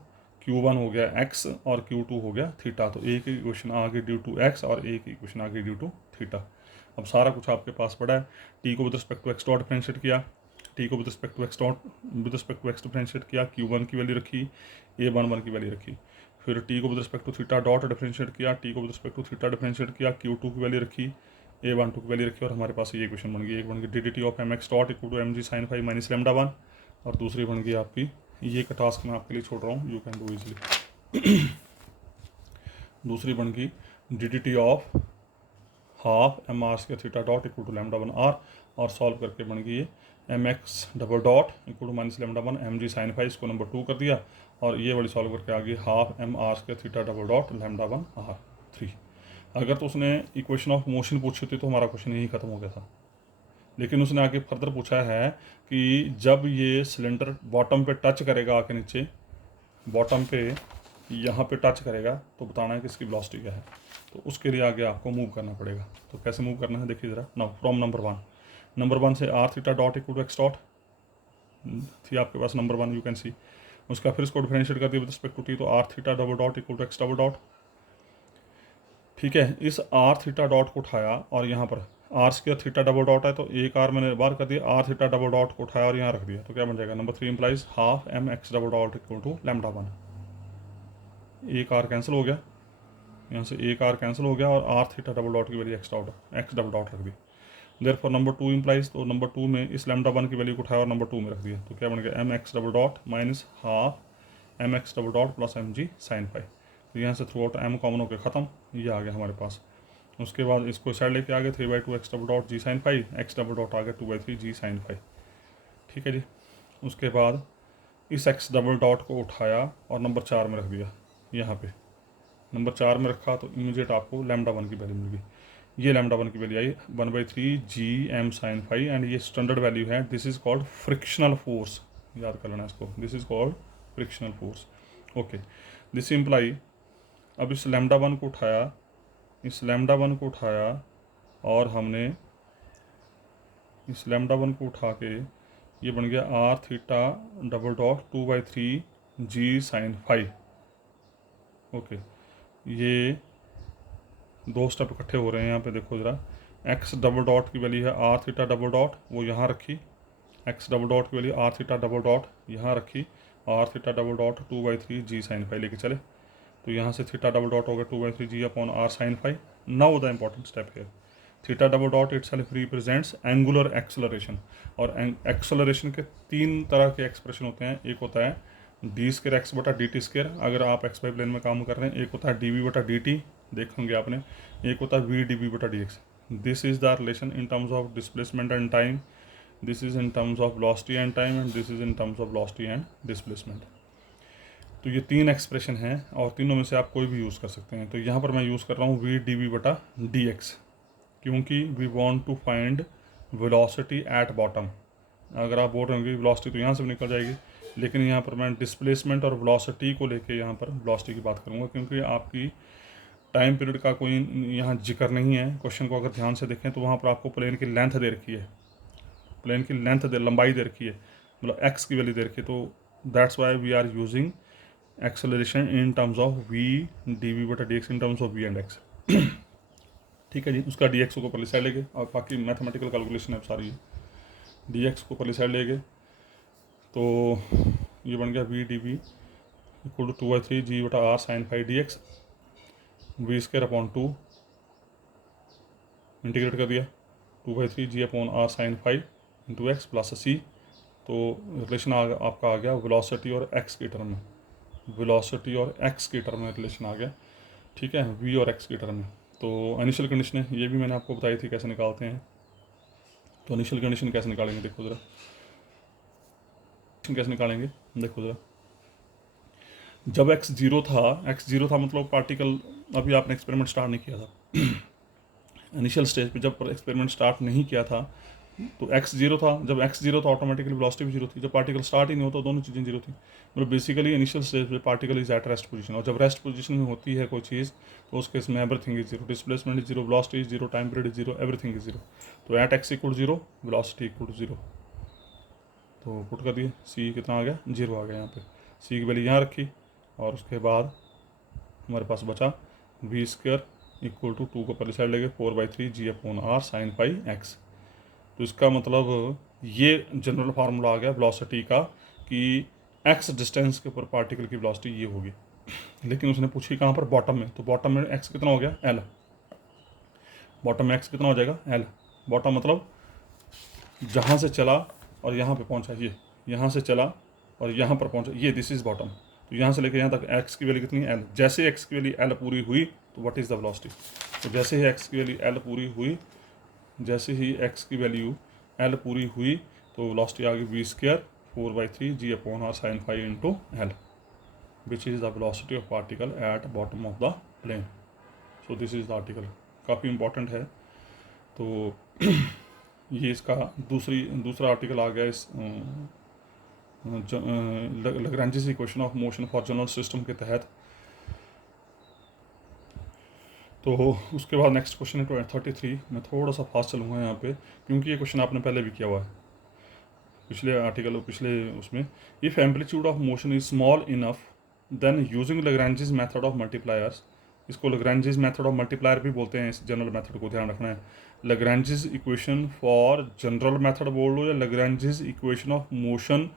Q1 हो गया x और Q2 हो गया थीटा। तो एक इक्वेशन आ गई ड्यू टू x और एक इक्वेशन आ गई ड्यू टू थीटा। अब सारा कुछ आपके पास पड़ा है। t को with respect to x dot differentiate किया, t को with respect to x dot with respect to x differentiate किया, Q1 की वैल्यू रखी, a11 की वैल्यू रखी। फिर t को with respect to theta dot differentiate किया, t को with respect to theta differentiate किया, Q2 की वैल्यू रखी, a12 की वैल्यू रखी, और हमारे पास ये इक्वेशन बन गई। एक बन गई dt of mx dot equal to mg sin phi minus λ1, और दूसरी बन गई आपकी, ये का टास्क मैं आपके लिए छोड़ रहा हूँ, यू कैन डू इजली। दूसरी बन गई dt of half mr square theta dot equal to λ1 r, और सॉल्व करके बन गई ये mx double dot equal to minus λ1 mg sin phi, इसको नंबर 2 कर दिया, और ये वाली सॉल्व करके आ गई half mr square theta double dot λ1 r3। अगर तो उसने इक्वेशन ऑफ मोशन पूछी थी तो हमारा क्वेश्चन यही खत्म हो गया था, लेकिन उसने आगे फर्दर पूछा है कि जब ये सिलेंडर बॉटम पे टच करेगा, आके नीचे बॉटम पे यहाँ पे टच करेगा, तो बताना है कि इसकी वेलोसिटी क्या है। तो उसके लिए आगे आपको मूव करना पड़ेगा। तो कैसे मूव करना है देखिए ज़रा। नाउ फ्रॉम नंबर 1 से r theta dot equal to x dot थी आपके पास नंबर 1, यू कैन सी। उसका फिर इसको डिफरेंशिएट कर दिया विद रिस्पेक्ट टू t, तो r theta double dot equal to x double dot. ठीक है, इस r थीटा डॉट को उठाया और यहाँ पर r square theta double dot है, तो एक आर मैंने बाहर कर दिया, आर थीटा डबल डॉट को उठाया और यहाँ रख दिया, तो क्या बन जाएगा? Number 3 implies half mx double dot equal to λ1। एक आर कैंसिल हो गया, यहाँ से एक आर कैंसिल हो गया, और आर थीटा डबल डॉट की वैल्यू एक्स डबल डॉट रख दी। देयरफॉर नंबर 2 इंप्लाइज, तो नंबर 2 में इस λ1 की वैल्यू को उठाया और नंबर 2 में रख दिया, तो क्या बन गया? mx double dot minus half mx double dot plus mg sin phi. तो यहाँ से थ्रू आउट m कॉमन होकर ख़त्म, ये आ गया हमारे पास। उसके बाद इसको साइड लेके आ गए 3/2 X double dot G sine phi, X double dot आ गया 2/3 जी साइन फाई। ठीक है जी। उसके बाद इस एक्स डबल डॉट को उठाया और नंबर 4 में रख दिया, यहाँ पे नंबर 4 में रखा, तो इमीडिएट आपको λ1 की वैल्यू मिल गई। ये λ1 की वैल्यू आई 1/3 g m sine phi, and ये स्टैंडर्ड वैल्यू है। This is called frictional force, याद कर लेना इसको, this is called frictional force. Okay, this imply, अब इस λ1 को उठाया, इस λ1 को उठाया और हमने इस λ1 को उठा के ये बन गया r theta double dot 2/3 g sine phi. Okay, ये दो स्टेप इकट्ठे हो रहे हैं यहाँ पे, देखो ज़रा। एक्स डबल डॉट की वैल्यू है आर थीटा डबल डॉट, वो यहाँ रखी, एक्स डबल डॉट की value r theta double dot यहाँ रखी, r theta double dot 2/3 g sine phi लेके चले, तो यहाँ से थीटा डबल डॉट हो गया 2/3 जी upon are sine phi. Now the important step है, theta double dot itself represents angular acceleration, और एक्सेलरेशन के 3 तरह के एक्सप्रेशन होते हैं। एक होता है डी स्क्र एक्स बटा डी टी स्क्र, अगर आप एक्स वाई प्लेन में काम कर रहे हैं। एक होता है डी वी बटा डी टी, देखेंगे आपने। एक होता है वी डी वी बटा D x. This is the relation in terms of displacement and time, this is in terms of velocity and time, and this is in terms of velocity and displacement. तो ये 3 expression हैं, और तीनों में से आप कोई भी यूज़ कर सकते हैं। तो यहाँ पर मैं यूज़ कर रहा हूँ वी डी वी बटा डी एक्स, क्योंकि we want to find velocity at bottom. अगर आप बोल रहे होंगे वेलोसिटी तो यहाँ से भी निकल जाएगी, लेकिन यहाँ पर मैं डिस्प्लेसमेंट और वेलोसिटी को लेके यहाँ पर वेलोसिटी की बात करूँगा, क्योंकि आपकी टाइम पीरियड का कोई यहाँ जिक्र नहीं है। क्वेश्चन को अगर ध्यान से देखें तो वहाँ पर आपको प्लेन की लेंथ दे रखी है, प्लेन की लेंथ लंबाई दे रखी है, मतलब एक्स की वैल्यू दे रखी है। तो that's why we are using acceleration in terms of V D we बटा D X in terms of V and X. ठीक है जी, उसका डी एक्स को पहले साइड लेंगे और बाकी मैथमेटिकल कैलकुलेशन है सारी डी एक्स को पहले साइड लेंगे। तो ये बन गया v D v equal to 2/3 g बटा r sine phi d x, v square upon 2 integrate कर दिया 2/3 जी upon are sine phi into x plus c. तो रिलेशन आपका आ गया वेलोसिटी और एक्स की टर्म में, वेलोसिटी और एक्स की टर्म में रिलेशन आ गया। ठीक है, वी और एक्स की टर्म में। तो इनिशियल कंडीशन है, ये भी मैंने आपको बताई थी कैसे निकालते हैं। तो इनिशियल कंडीशन कैसे निकालेंगे देखो ज़रा, कैसे निकालेंगे देखो ज़रा। जब x जीरो था मतलब पार्टिकल, अभी आपने एक्सपेरिमेंट स्टार्ट नहीं किया था इनिशियल स्टेज पे, जब एक्सपेरिमेंट स्टार्ट नहीं किया था तो x जीरो था। जब x जीरो था ऑटोमेटिकली वेलोसिटी भी जीरो थी। जब पार्टिकल स्टार्ट ही नहीं होता दोनों चीज़ें जीरो थी। मतलब बेसिकली इनिशियल स्टेज पे particle is at rest position, और जब रेस्ट पोजीशन में होती है कोई चीज़ तो उस केस में everything is zero, displacement is zero, velocity is zero, time period is zero, everything is zero. तो at x equal zero, velocity equal to zero. तो पुट कर दिए, c कितना आ गया, जीरो आ गया। यहाँ पे c की वैल्यू यहाँ रखी और उसके बाद हमारे पास बचा वी स्क्वायर इक्वल टू 2 को पहले साइड लेंगे 4/3 g upon are sine pi x. तो इसका मतलब ये जनरल फार्मूला आ गया वेलोसिटी का कि एक्स डिस्टेंस के ऊपर पार्टिकल की वेलोसिटी ये होगी। लेकिन उसने पूछी कहाँ पर, बॉटम में। तो बॉटम में एक्स कितना हो गया, एल। बॉटम में एक्स कितना हो जाएगा, एल। बॉटम मतलब जहाँ से चला और यहाँ पे पहुँचा, ये यहाँ से चला और यहाँ पर पहुँचा, ये दिस इज बॉटम। तो यहाँ से लेकर यहाँ तक एक्स की वैल्यू कितनी है, एल। जैसे एक्स की वैल्यू एल पूरी हुई तो व्हाट इज़ द वेलोसिटी। तो जैसे ही एक्स की वैल्यू एल पूरी हुई, जैसे ही एक्स की वैल्यू एल पूरी हुई तो वेलोसिटी आ गई v square 4/3 g upon are sine phi into l, which is the velocity of particle at bottom of the plane. So this is the article, काफ़ी इंपॉर्टेंट है। तो ये इसका दूसरा आर्टिकल आ गया इस Lagrange's equation of motion for general system के तहत। तो उसके बाद नेक्स्ट क्वेश्चन है 33। मैं थोड़ा सा फास्ट चलूँगा यहाँ पे, क्योंकि ये क्वेश्चन आपने पहले भी किया हुआ है पिछले आर्टिकल, पिछले उसमें। If amplitude of motion is small enough then using Lagrange's method of multipliers, इसको लैग्रेंजेस मेथड ऑफ मल्टीप्लायर भी बोलते हैं, इस जनरल मेथड को ध्यान रखना है। Lagrange's equation for general method बोल लो या Lagrange's equation of motion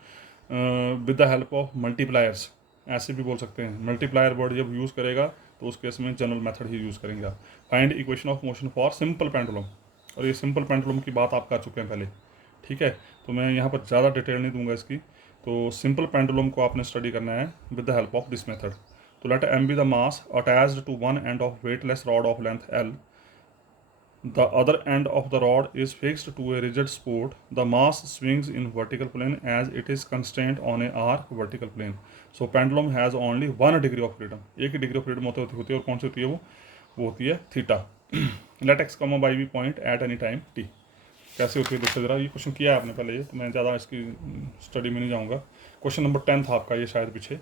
with the help of multipliers, ऐसे भी बोल सकते हैं। मल्टीप्लायर वर्ड जब यूज़ करेगा तो उस केस में जनरल मेथड ही यूज़ करेंगे आप। Find equation of motion for simple pendulum, और ये सिंपल पेंडुलम की बात आप कर चुके हैं पहले। ठीक है, तो मैं यहाँ पर ज़्यादा डिटेल नहीं दूंगा इसकी। तो सिंपल पेंडुलम को आपने स्टडी करना है with the help of this method. तो let m be the mass attached to one end of weightless rod of length l, the other end of the rod is fixed to a rigid support. The mass swings in vertical plane as it is constrained on a arc vertical plane. So pendulum has only one degree of freedom. एक ही degree of freedom होती है, और कौन सी होती है वो होती है theta. Let x comma by v point at any time t. कैसे होती है देखो जरा, ये क्वेश्चन किया है आपने पहले, ये तो मैं ज़्यादा इसकी स्टडी में नहीं जाऊँगा। क्वेश्चन नंबर 10 था आपका ये शायद पीछे।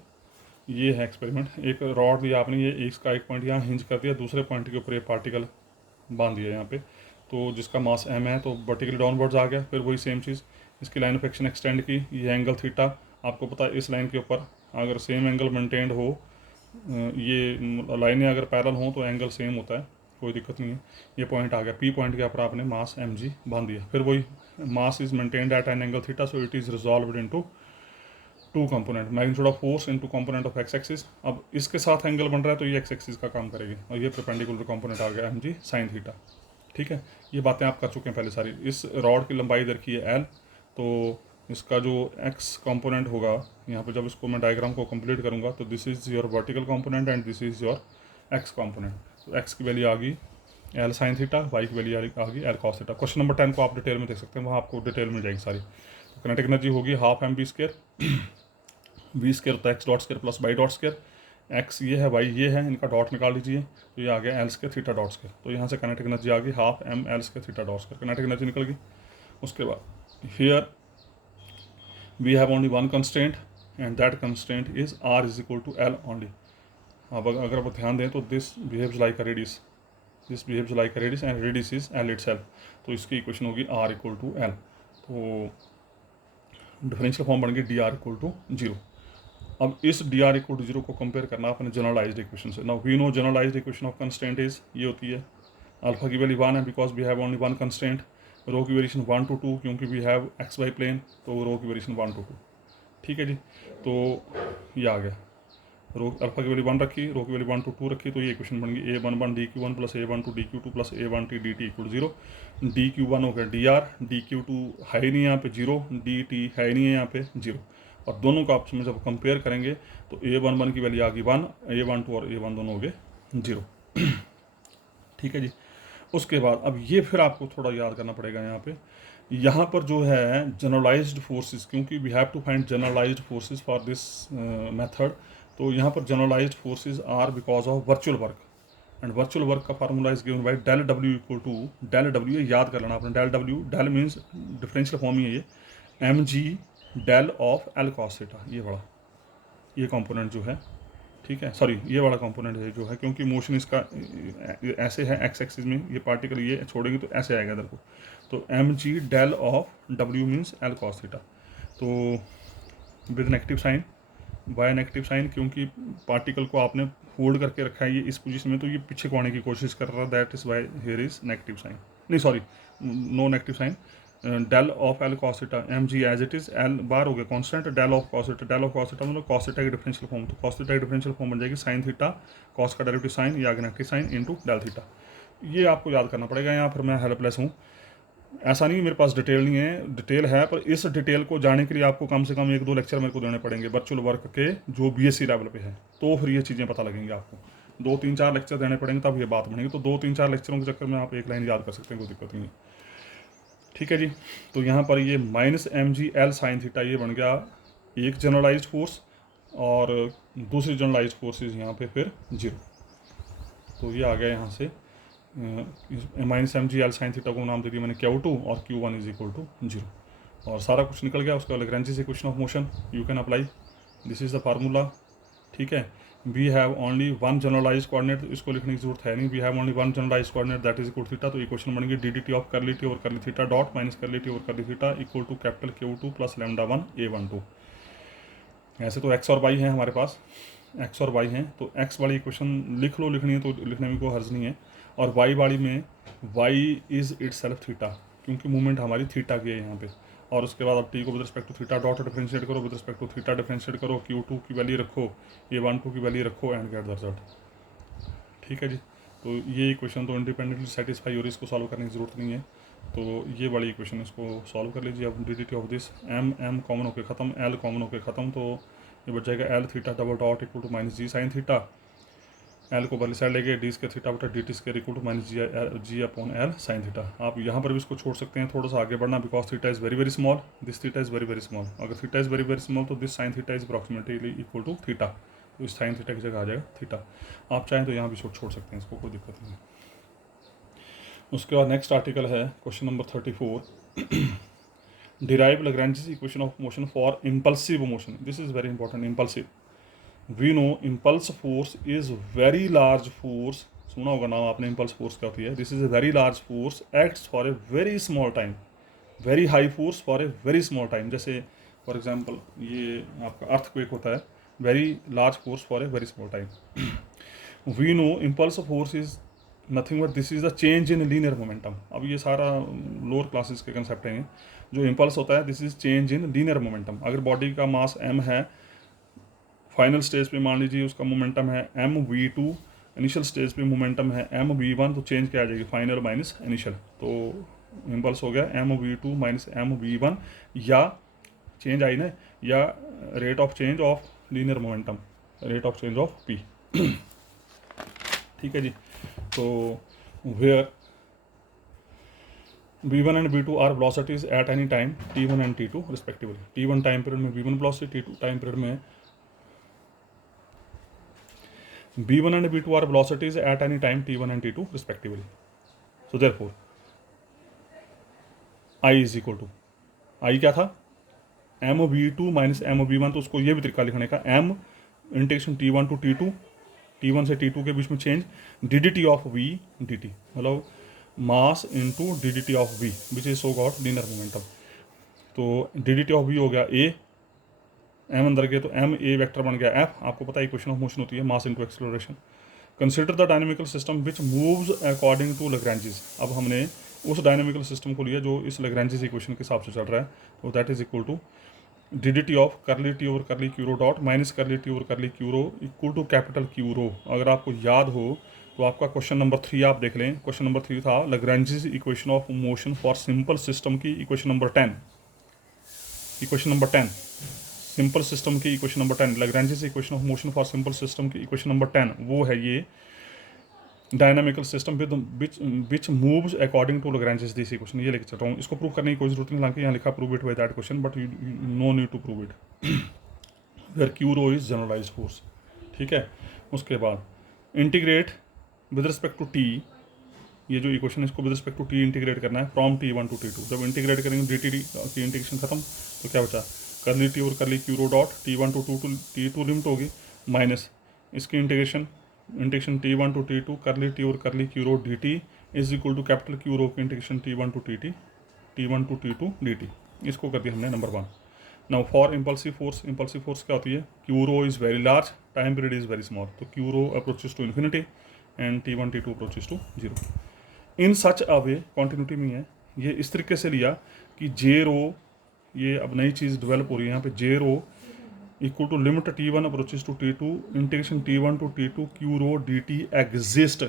ये है एक्सपेरिमेंट, एक रॉड दिया आपने, ये इसका एक पॉइंट यहाँ हिंज कर दिया, दूसरे पॉइंट के ऊपर ये पार्टिकल बांध दिया यहाँ पे, तो जिसका मास m है, तो वर्टिकली डाउनवर्ड्स आ गया। फिर वही सेम चीज़, इसकी लाइन ऑफ एक्शन एक्सटेंड की, ये एंगल थीटा, आपको पता है इस लाइन के ऊपर अगर सेम एंगल मेंटेन्ड हो, ये लाइनें अगर पैरेलल हों तो एंगल सेम होता है, कोई दिक्कत नहीं है। ये पॉइंट आ गया, पी पॉइंट के ऊपर आपने मास mg बांध दिया। फिर वही mass is maintained eight an angle theta, so it is resolved into two component, magnitude of force into component of x axis. अब इसके साथ एंगल बन रहा है तो ये एक्स एक्सिस का काम करेगी, और ये परपेंडिकुलर कंपोनेंट आ गया mg साइन थीटा। ठीक है, ये बातें आप कर चुके हैं पहले सारी। इस रॉड की लंबाई इधर की है l, तो इसका जो x कंपोनेंट होगा यहाँ पे, जब इसको मैं डायग्राम को कंप्लीट करूँगा तो this is your vertical component and this is your x component. तो x की वैल्यू आ गई l साइन थीटा, y की वैल्यू आ गई l cos theta. Question number 10 को आप डिटेल में देख सकते हैं, वहाँ आपको डिटेल मिल जाएगी सारी। तो किनेटिक एनर्जी होगी half m v square, v square होता है x dot square plus y dot square. x ये है, y ये है, इनका डॉट निकाल लीजिए, तो ये आ गया l square theta dot square. तो यहाँ से किनेटिक एनर्जी आ गई half m l square theta dot square, kinetic energy निकल गई। उसके बाद here we have only one constraint, and that constant is r is equal to l only. अब अगर आप ध्यान दें तो this behaves like a radius, this behaves like a radius and radius is l itself, तो इसकी equation होगी are equal to l. तो डिफरेंशियल फॉर्म बन गई d r equal to zero. अब इस d r equal to zero को compare करना अपने जनरलाइज्ड इक्वेशन से। Now we know generalised equation of constant is, ये होती है अल्फा की वैल्यू 1 है because we have only one constant, rho की वेरिएशन 1 to 2 क्योंकि we have x y plane, तो रो की वेरिएशन 1 to 2। ठीक है जी, तो ये आ गया, रो अल्फा की वैल्यू 1 रखी, रो की वैल्यू 1 to 2 रखी, तो ये इक्वेशन बन गई a11 dq1 plus a12 dq2 plus a1t dt equal 0। dq1 हो गया dr, dq2 है ही नहीं यहाँ पे 0, dt है ही नहीं है यहाँ पे 0, और दोनों का आपस में जब कंपेयर करेंगे तो a11 की वैल्यू आ गई 1, a12 और a1 दोनों हो गए 0। ठीक है जी, उसके बाद अब ये फिर आपको थोड़ा याद करना पड़ेगा यहाँ पर जो है जनरलाइज्ड फोर्सेस, क्योंकि we have to find generalised forces for this method, तो यहाँ पर generalised forces are because of virtual work, and virtual work का formula is given by del W equal to del W, याद कर लेना आपने del W, del means differential form ही है ये, M ji del of L cos theta, ये बड़ा ये कंपोनेंट जो है, ठीक है, सॉरी ये वाला कंपोनेंट है जो है, क्योंकि मोशन इसका ऐसे है एक्स एक्सिस में, ये पार्टिकल ये छोड़ेंगे तो ऐसे आएगा इधर को, तो एम जी डेल ऑफ डब्ल्यू मीन्स एल कॉस थीटा, तो with negative sign, by negative sign, क्योंकि पार्टिकल को आपने होल्ड करके रखा है ये इस पोजीशन में, तो ये पीछे को आने की कोशिश कर रहा है, that is why here is negative sign, नहीं sorry no negative sign, del of L cos theta, m g as it is l बार हो गया constant, del of cos theta, del of cos theta मतलब cos theta की differential form, तो cos theta की differential form बन जाएगी sine theta cos का डेरिवेटिव साइन या negative sine into del theta. ये आपको याद करना पड़ेगा, यहाँ पर मैं हेल्पलेस हूँ, ऐसा नहीं मेरे पास डिटेल नहीं है, डिटेल है, पर इस डिटेल को जाने के लिए आपको कम से कम 1-2 लेक्चर मेरे को देने पड़ेंगे वर्चुअल वर्क के जो बीएससी लेवल पे है, तो फिर ये चीज़ें पता लगेंगी आपको, 2-3-4 लेक्चर देने पड़ेंगे तब ये बात बनेगी, तो 2-3-4 लेक्चरों के चक्कर में आप एक लाइन याद कर सकते हैं, कोई दिक्कत नहीं है। ठीक है जी, तो यहाँ पर ये minus m g l sine theta ये बन गया एक जनरलाइज फोर्स, और दूसरी जनरलाइज फोर्सेज यहाँ पे फिर 0, तो ये आ गया यहाँ से minus m g l sine theta को नाम दे दिया मैंने Q2 और Q1 इज इक्वल टू 0, और सारा कुछ निकल गया। उसका Lagrange equation of motion you can apply, this is the formula. ठीक है, we have only one generalise coordinate, इसको लिखने की जरूरत है नहीं, we have only one generalise coordinate that is equal theta, तो इक्वेशन बनेगी d D T of curly t और curly theta dot minus curly t और curly theta equal to capital Q2 plus lambda 1 A12। ऐसे तो x और Y है हमारे पास, x और वाई हैं, तो एक्स वाली इक्वेशन लिख लो, लिखनी है तो लिखने में कोई हर्ज नहीं है, और वाई वाली में y is itself theta, क्योंकि मूवमेंट हमारी थीटा की है यहाँ पे, और उसके बाद अब टी को with respect to theta dot differentiate करो, with respect to theta differentiate करो, Q2 की वैल्यू रखो, A12 की वैल्यू रखो एंड गेट द रिजल्ट। ठीक है जी, तो ये इक्वेशन तो इंडिपेंडेंटली सेटिस्फाई, और इसको सॉल्व करने की जरूरत नहीं है, तो ये वाली इक्वेशन इसको सॉल्व कर लीजिए। अब d D T of this m common होकर ख़त्म, एल कॉमन होकर ख़त्म, तो ये बच जाएगा l theta double dot equal to minus g sine theta, l को वाली साइड लेके डी स्क्वायर थीटा बटा d t square equal to minus g upon l sine theta. आप यहाँ पर भी इसको छोड़ सकते हैं, थोड़ा सा आगे बढ़ना, because theta is very very small, this theta is very very small, अगर theta is very very small तो this sine theta is approximately equal to theta, तो इस साइन थीटा की जगह आ जाएगा थीटा। आप चाहें तो यहाँ भी छोड़ सकते हैं, इसको कोई दिक्कत नहीं है। उसके बाद नेक्स्ट आर्टिकल है question number 34, derive Lagrange equation of motion for impulsive motion, this is very important. Impulsive, we know impulse force is very large force, सुना होगा नाम आपने, इम्पल्स फोर्स क्या होती है, this is a very large force acts for a very small time, very high force for a very small time, जैसे for example ये आपका अर्थक्वेक होता है, very large force for a very small time. We know impulse force is nothing but this is the change in linear momentum. अब ये सारा lower classes के concept हैं, जो इम्पल्स होता है this is change in linear momentum. अगर body का मास m है, फाइनल स्टेज पे मान लीजिए उसका मोमेंटम है mv2, इनिशियल स्टेज पे मोमेंटम है mv1, तो चेंज क्या आ जाएगी, फाइनल माइनस इनिशियल, तो इम्पल्स हो गया mv2 माइनस mv1, या चेंज आई ना, या rate of change of linear momentum, rate of change of p। ठीक है जी, तो where v1 and v2 are velocities at any time t1 and t2 respectively. t1 time period में v1 velocity, t2 time period में v1 and v2 are velocities at any time t1 and t2 respectively. So therefore I is equal to, I क्या था, mv2 minus mv1, तो उसको ये भी तरीका लिखने का, m integration t1 to t2, t1 से t2 के बीच में change, dt of v dt, मतलब mass into dt of v which is so got linear momentum. तो dt ऑफ v हो गया a, m अंदर गए तो m a वेक्टर बन गया f। आपको पता है इक्वेशन ऑफ मोशन होती है mass into acceleration. Consider the dynamical system which moves according to Lagrange's. अब हमने उस डायनेमिकल सिस्टम को लिया जो इस लैग्रेंजेस इक्वेशन के हिसाब से चल रहा है, तो that is equal to d of curly t over curly q rho dot minus curly t over curly q rho equal to capital q rho. अगर आपको याद हो तो आपका क्वेश्चन नंबर 3 आप देख लें। क्वेश्चन नंबर 3 था Lagrange's equation of motion for simple system की equation number 10, equation number 10 simple system की equation number 10, Lagrange's equation of motion for simple system की इक्वेशन नंबर 10, वो है ये dynamical system with which moves according to Lagrange's this equation. ये लेके चल रहा हूँ, इसको प्रूव करने की कोई जरूरत नहीं, हालांकि यहाँ लिखा prove it by that question, but you no need to prove it. Where q rho is generalised force, ठीक है। उसके बाद integrate with respect to t, ये जो इक्वेशन है इसको with respect to t integrate करना है फ्रॉम t1 टू t2। जब इंटीग्रेट करेंगे डी टी की इंटीग्रेशन खत्म, तो क्या बचा, करली टी और curly q rho dot t1 to t2 limit होगी, माइनस इसकी integration t1 to t2 curly t और curly q rho d T is equal to capital q rho की integration t1 to t1 to t2 dt। इसको कर दिया हमने number 1। Now for impulsive force, impulsive force क्या होती है, q rho is very large, time period is very small, तो q rho approaches to infinity and t1 t2 approaches to 0। In such a way, continuity में है ये, इस तरीके से लिया कि जे रो, ये अब नई चीज़ डेवलप हो रही है यहाँ पे, j rho equal to limit t1 approaches to t2 integration t1 to t2 q rho dt exist.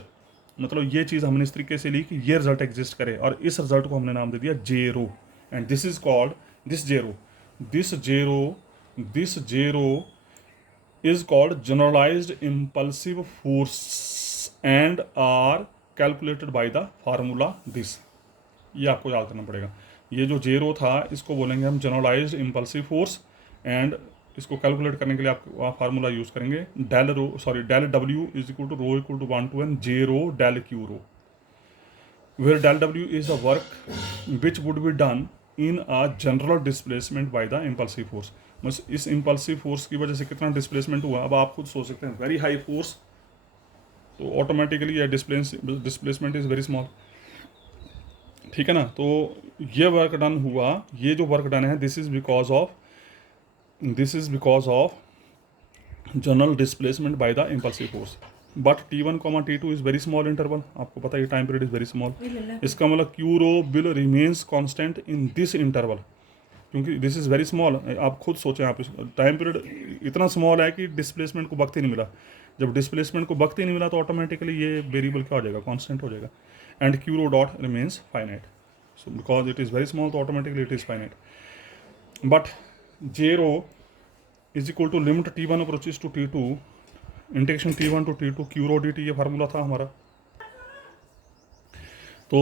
मतलब ये चीज़ हमने इस तरीके से ली कि ये रिजल्ट एग्जिस्ट करे, और इस रिजल्ट को हमने नाम दे दिया j rho, and this is called this j rho, this j rho, this j rho is called generalised impulsive force and are calculated by the formula this. ये आपको याद करना पड़ेगा। ये जो जे रो था इसको बोलेंगे हम जनरलाइज्ड इम्पल्सिव फोर्स, एंड इसको कैलकुलेट करने के लिए आप फार्मूला यूज़ करेंगे डेल डब्ल्यू is equal to rho equal to 1 to n j rho del q rho, where del डब्ल्यू is a work which would be done in a general displacement by the impulsive force. बस इस impulsive force की वजह से कितना displacement हुआ, अब आप खुद सोच सकते हैं, वेरी हाई फोर्स तो automatically displacement is very small, ठीक है ना। तो ये वर्क डन हुआ, ये जो वर्क डन है this is because of general displacement by the impulsive force. But t1 t2 is very small interval, आपको पता है time period is very small, इसका मतलब q rho will remains constant in this interval, क्योंकि this is very small. आप खुद सोचें, आप टाइम पीरियड इतना स्मॉल है कि डिस्प्लेसमेंट को वक्त ही नहीं मिला। जब डिस्प्लेसमेंट को वक्त ही नहीं मिला तो ऑटोमेटिकली ये वेरिएबल क्या हो जाएगा, कांस्टेंट हो जाएगा, and q rho dot remains finite. So because it is very small तो automatically it is finite. But j rho is equal to limit t1 approaches to t2 integration t1 to t2 q rho dt, ये formula था हमारा। तो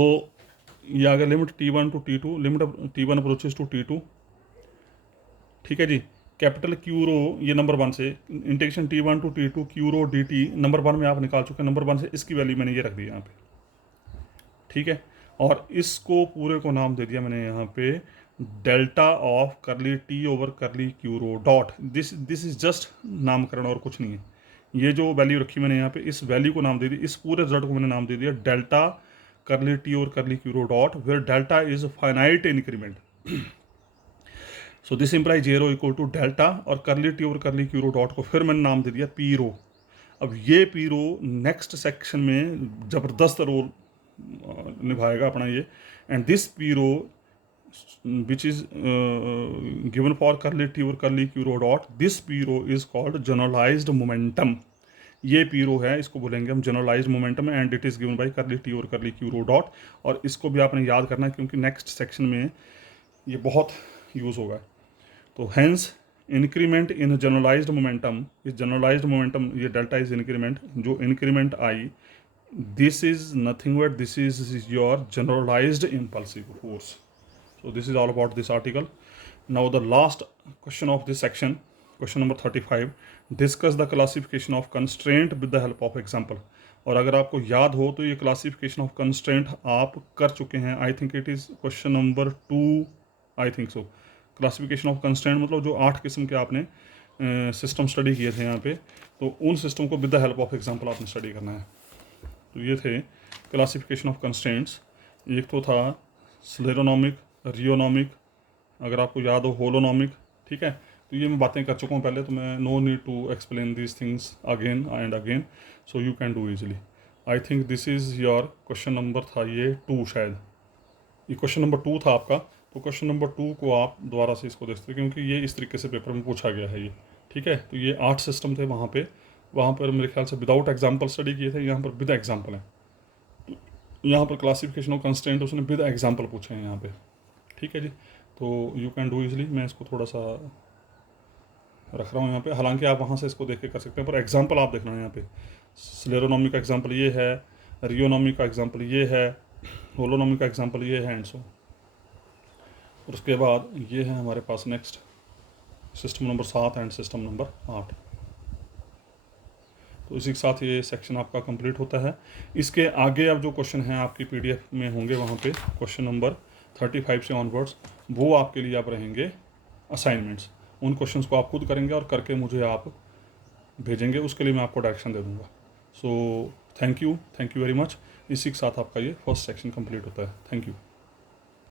ये आ गया limit t1 to t2, limit t1 approaches to t2, ठीक है जी। Capital q रो ये नंबर 1 से integration t1 to t2 q rho dt, number 1 में आप निकाल चुके हैं, नंबर 1 से इसकी वैल्यू मैंने ये रख दी यहाँ पे, ठीक है। और इसको पूरे को नाम दे दिया मैंने यहाँ पे delta of curly t over curly q rho dot. This is just नामकरण और कुछ नहीं है। ये जो वैल्यू रखी मैंने यहाँ पे, इस वैल्यू को नाम दे दी, इस पूरे रिजल्ट को मैंने नाम दे दिया delta curly t over curly q rho dot, where delta is finite increment. So this imply j rho equal to delta, और curly t over curly q rho dot को फिर मैंने नाम दे दिया पी रो। अब ये पी रो नेक्स्ट सेक्शन में ज़बरदस्त रोल निभाएगा अपना ये, and this p rho which is given for curly t or curly q rho dot, this p rho is called generalized momentum। ये p rho है, इसको बोलेंगे हम generalized momentum, and it is given by curly t और curly q rho dot। और इसको भी आपने याद करना है क्योंकि नेक्स्ट सेक्शन में ये बहुत यूज़ होगा। तो hence increment in generalised momentum, इस जनरलाइज्ड मोमेंटम ये डेल्टा इज इंक्रीमेंट, जो इंक्रीमेंट आई this is nothing but this is your generalised impulsive force. So this is all about this article. Now the last question of this section, question number 35, discuss the classification of constraint with the help of example। और अगर आपको याद हो तो ये classification of constraint आप कर चुके हैं, I think it is question number 2, I think so, classification of constraint मतलब जो 8 किस्म के आपने सिस्टम स्टडी किए थे यहाँ पे, तो उन सिस्टम को with the help of example आपने स्टडी करना है। तो ये थे क्लासिफिकेशन ऑफ कंस्ट्रेंट्स। एक तो था स्लेरोनॉमिक, रियोनॉमिक, अगर आपको याद हो होलोनॉमिक, ठीक है। तो ये मैं बातें कर चुका हूँ पहले, तो मैं no need to explain these things again and again, so you can do easily. I think this is your question number था ये 2, शायद ये क्वेश्चन नंबर 2 था आपका। तो क्वेश्चन नंबर 2 को आप दोबारा से इसको देखते हैं, क्योंकि ये इस तरीके से पेपर में पूछा गया है ये, ठीक है। तो ये 8 सिस्टम थे वहाँ पर मेरे ख्याल से विदाउट एग्जाम्पल स्टडी किए थे, यहाँ पर विद एग्जाम्पल है। तो यहाँ पर क्लासिफिकेशन ऑफ कंस्ट्रेंट उसने विद एग्जाम्पल पूछे हैं यहाँ पे, ठीक है जी। तो यू कैन डू इजली। मैं इसको थोड़ा सा रख रहा हूँ यहाँ पे, हालांकि आप वहाँ से इसको देख के कर सकते हैं, पर एग्जाम्पल आप देखना है यहाँ पे। स्लेरोनॉमी का एग्जाम्पल ये है, रियोनॉमी का एग्जाम्पल ये है, होलोनॉमी का एग्जाम्पल ये है, एंड सो। और उसके बाद ये है हमारे पास next system number 7 and system number 8। तो इसी के साथ ये सेक्शन आपका कंप्लीट होता है। इसके आगे अब जो क्वेश्चन हैं आपकी पीडीएफ में होंगे, वहाँ पे क्वेश्चन नंबर 35 से ऑनवर्ड्स वो आपके लिए आप रहेंगे असाइनमेंट्स। उन क्वेश्चंस को आप खुद करेंगे और करके मुझे आप भेजेंगे, उसके लिए मैं आपको डायरेक्शन दे दूँगा। So thank you very much. इसी के साथ आपका ये फर्स्ट सेक्शन कंप्लीट होता है। Thank you.